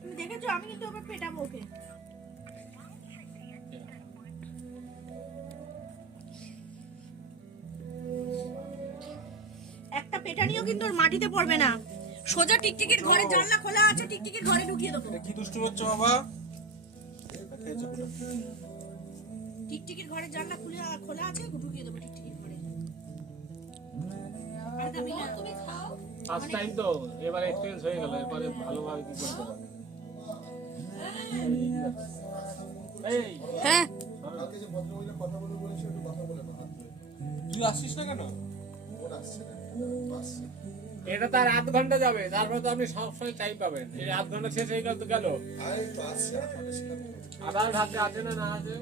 তুমি দেখেছো আমি কিন্তু ওকে পেটাবো ওকে। একটা পেটানিও কিন্তু ওর মাটিতে পড়বে না। সোজা টিকটিকির ঘরে জানলা খোলা আছে, টিকটিকির ঘরে ঢুকিয়ে দেবো। কি দুষ্টু হচ্ছে বাবা? টিকটিকির ঘরে জানলা খোলা আছে, ঢুকিয়ে দেবো টিকটিকির ঘরে। আর তুমি খাও। ফার্স্ট টাইম তো, এবারে এক্সপেরিয়েন্স হয়ে গেল, এবারে ভালোভাবে কি করতে পারবে। এই হ্যাঁ কালকে যে ভদ্রমহিলা কথা বলে বলেছে একটু কথা বলে না। তুই আসছিস না কেন? ওর আসছে না, আসছে। এটা তার আধ ঘন্টা যাবে, তারপর তো আপনি সবসময় টাইম পাবেন। এই আধ ঘন্টা শেষ হয়ে গেল তো গেল, আরে তো আসছে, আপনাদের সাথে আধার হাতে আছে না না আছে।